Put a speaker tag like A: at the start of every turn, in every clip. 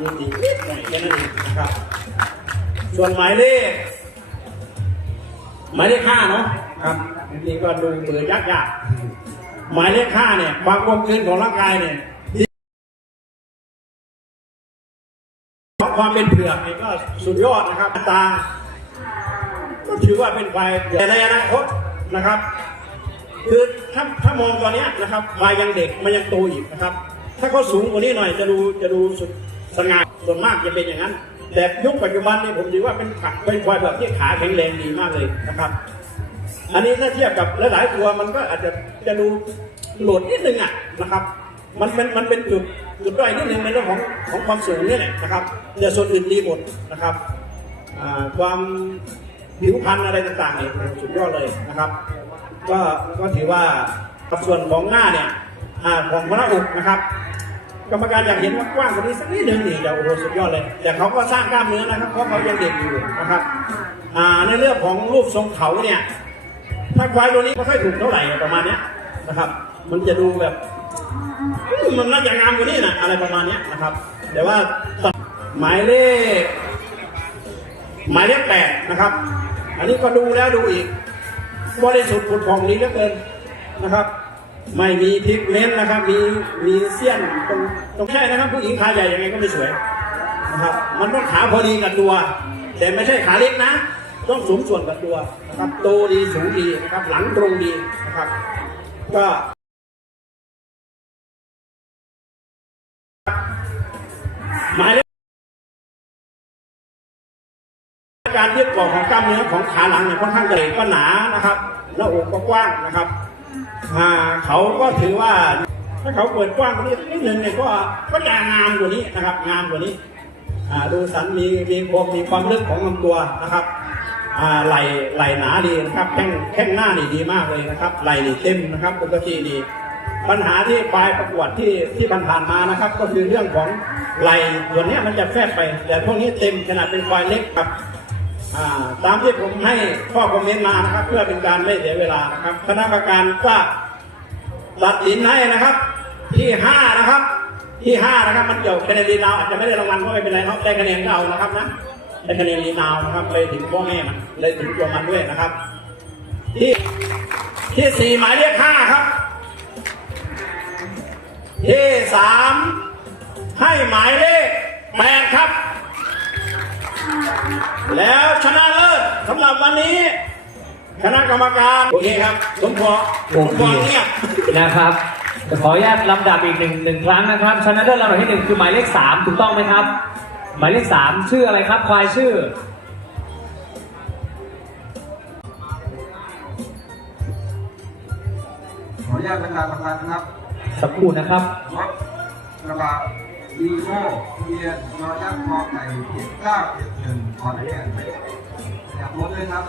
A: มีตีนิดหน่อยแค่นั้นเองนะครับ ส่วนหมายเลข หมายเลขห้าเนาะครับจริงๆก็ดูเบื่อยากยากๆหมายเลขห้าเนี่ยความกลมกลืนของร่างกายเนี่ยเพราะความเป็นเผือกเนี่ยก็สุดยอดนะครับตาก็ถือว่าเป็นควายแต่ในอนาคตนะครับ คือถ้าถ้ามองตอนนี้นะครับควายยังเด็กมันยังโตอีกนะครับ ถ้าเขาสูงกว่านี้หน่อยจะดูจะดูสุด สง่าส่วนมากจะเป็นอย่างนั้น แต่ยุคปัจจุบันนี่ผมถือว่าเป็นขัดเป็นควายแบบที่ขาแข็งแรงดีมากเลยนะครับ อันนี้ถ้าเทียบกับหลายๆตัวมันก็อาจจะจะดูโหลดนิดนึงอะนะครับ มันเป็นมันเป็นจุดจุดด้อยนิดนึงในเรื่องของของความสูงนี่แหละนะครับแต่ส่วนอื่นดีหมดนะครับความผิวพรรณอะไรต่างๆเนี่ยสุดยอดเลยนะครับ ก็ก็ถือว่าส่วนของหน้าเนี่ยอของพระอกนะครับ กรรมการอยากเห็นว่ากว้างกว่านี้สักนิดหนึ่งนี่จะโอ้โหสุดยอดเลย แต่เขาก็สร้างกล้ามเนื้อนะครับ เพราะเขายังเด็กอยู่นะครับอ่าในเรื่องของรูปทรงเขาเนี่ยถ้าควายตัวนี้ไม่ค่อยถูกเท่าไหร่ประมาณนี้นะครับ มันจะดูแบบมันน่าจะงามกว่านี้นะอะไรประมาณนี้นะครับ แต่ว่าหมายเลข หมายเลขแปดนะครับ อันนี้ก็ดูแล้วดูอีกบริสุทธิ์ผุดผ่องดีเหลือเกินนะครับ ไม่มีพิกเมนนะครับ มีมีเสี้ยนตรงตรงใช่นะครับ ผู้หญิงขาใหญ่ยังไงก็ไม่สวยนะครับ มันต้องขาพอดีกับตัว แต่ไม่ใช่ขาเล็กนะ ต้องสูงส่วนกับตัวนะครับโตดีสูงดีนะครับ หลังตรงดีนะครับ ก็หมายเลขการยืดเกาะของกล้ามเนื้อของขาหลังเนี่ยค่อนข้างใหญ่ก็หนานะครับหน้าอกก็กว้างนะครับ อ่าเขาก็ถือว่า ถ้าเขาเปิดกว้างกว่านี้นิดนึงเนี่ยก็ก็จะงามกว่านี้นะครับ งามกว่านี้อ่าดูสันมีมีความมีความลึกของลำตัวนะครับอ่าไหลไหลหนาดีนะครับแข้งแข้งหน้านี่ดีมากเลยนะครับ ไหลนี่เต็มนะครับปกติดี ปัญหาที่ควายประกวดที่ที่ผ่านมานะครับ ก็คือเรื่องของไหลส่วนเนี้ยมันจะแฟบไป แต่พวกนี้เต็มขนาดเป็นควายเล็กครับ ตามที่ผมให้ข้อคอมเมนต์มานะครับ เพื่อเป็นการไม่เสียเวลานะครับคณะกรรมการก็ตัดสินให้นะครับ ที่ห้านะครับ ที่ห้านะครับ มันเกี่ยวคะแนนรีนาวอาจจะไม่ได้รางวัลก็ไม่เป็นไรเนาะได้คะแนนก็เอานะครับนะได้คะแนนรีนาวนะครับเลยถึงพ่อแม่มันเลยถึงตัวมันด้วยนะครับ ที่ที่สี่หมายเลขห้าครับ ที่สามให้หมายเลขแปดครับ แล้วชนะเลิศสำหรับวันนี้ คณะกรรมการโอเคครับสมพรสมพรเงียบ
B: นะครับขออนุญาตลำดับอีกหนึ่งหนึ่งครั้งนะครับชนะเลิศลำดับที่หนึ่งคือหมายเลขสามถูกต้องไหมครับ หมายเลขสามชื่ออะไรครับควายชื่อ
C: ขออนุญาตประชาสัมพันธ์นะครับ
B: สักครู่นะครับ
C: รถกระบะ ดีโม่ทะเบียนยอยักษ์กอไก่เจ็ดเก้าเจ็ดหนึ่งขอนแก่นอยากรถด้วยครับ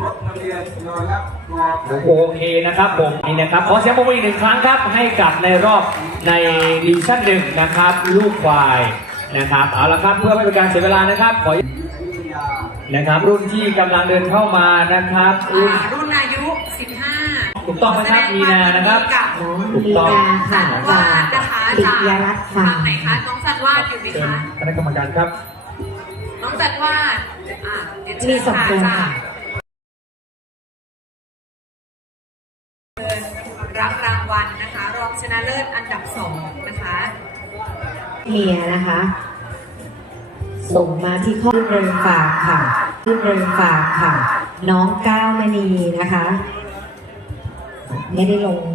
C: รถทะเบียนยอยักษ์กอไก่
B: โอเคนะครับผมนี่นะครับ ขอเสียงปรบมืออีกหนึ่งครั้งครับ ให้กับในรอบในดิวิชั่นหนึ่งนะครับ ลูกควายนะครับ เอาละครับเพื่อไม่เป็นการเสียเวลานะครับ ขอ
C: วิทยา
B: นะครับรุ่นที่กำลังเดินเข้ามานะครับรุ่น
D: อ่ารุ่นอายุ15
B: ถูกต้องไหมครับมีนานะครับ
D: กับ
E: น้อง
B: ถูกต้อง
E: มีนาค่ะ
D: วา
E: จาก
D: ดนะคะ
E: ปิ
D: จาก
E: ยรัตน์ฟา
D: ทา
E: ร์
D: ง
E: ม
D: ไหนคะน้องจันวาดอยู่ไหม
B: เชิญ
D: คะ
B: คณะกรรมการครับ
D: น้องจันวาดอ่าเดี๋ยวเชิญ
E: มีสองคน
D: ค่ะ
E: ค่ะ
D: รับรางวัลนะคะ รองชนะเลิศอันดับสองนะคะ
E: เมียนะคะ ส่งมาที่ข้อเริงฝากค่ะขึ้นเริงฝากค่ะ น้องก้าวมณีนะคะ ไม่ได้ลง